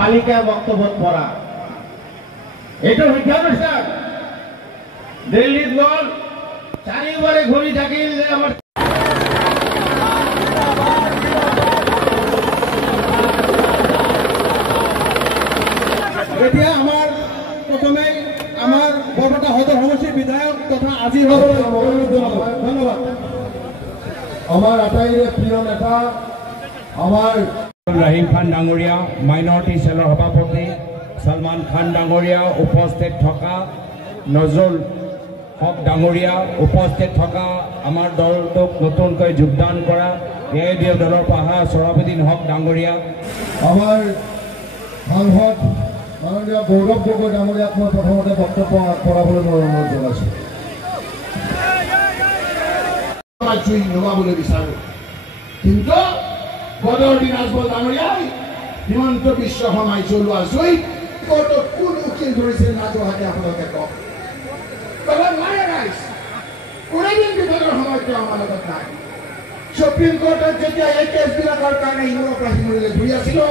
তালিকা বক্তব্য পড়া এটা শিক্ষানুষ্ঠান দিল্লিত গল চাৰিবাৰে ঘুৰি থাকিল যে আমাৰ এতিয়া আমাৰ প্ৰথমে আমাৰ বৰপেটা সদৰ সমষ্টিৰ বিধায়ক তথা আজিৰ ধন্যবাদ আমাৰ আটাইৰে প্ৰিয় নেতা আমাৰ ৰহিম খান ডাঙৰিয়া মাইনৰিটি সেলৰ সভাপতি সলমান খান ডাঙৰিয়া উপস্থিত থকা নজৰুল হক ডাঙৰিয়া উপস্থিত থকা আমাৰ দলটোক নতুনকৈ যোগদান কৰা এআইডিএফ দলৰ পৰা সৰাফুদ্দিন হক ডাঙৰিয়া আমাৰ সাংসদ মাননীয় গৌৰব গগৈ ডাঙৰিয়াক মই প্ৰথমতে বক্তব্য কৰাবলৈ মই অনুৰোধ জনাইছো নোলাবলৈ বিচাৰো কিন্তু বদৰ দিনাজবল ডাঙৰীয়াই হিমন্ত বিশ্ব শৰ্মাই চলোৱা জয়ী কোৰ্টত কোন উকিল ধৰিছিল নাজহাতে আপোনালোকে কওক কোনে দিন বিপদৰ সময়ত আমাৰ লগত নাই সুপ্ৰিম কোৰ্টত যেতিয়া এই কেছবিলাকৰ কাৰণে ইউৰোপ ৰাখিবলৈ ঘূৰি আছিলো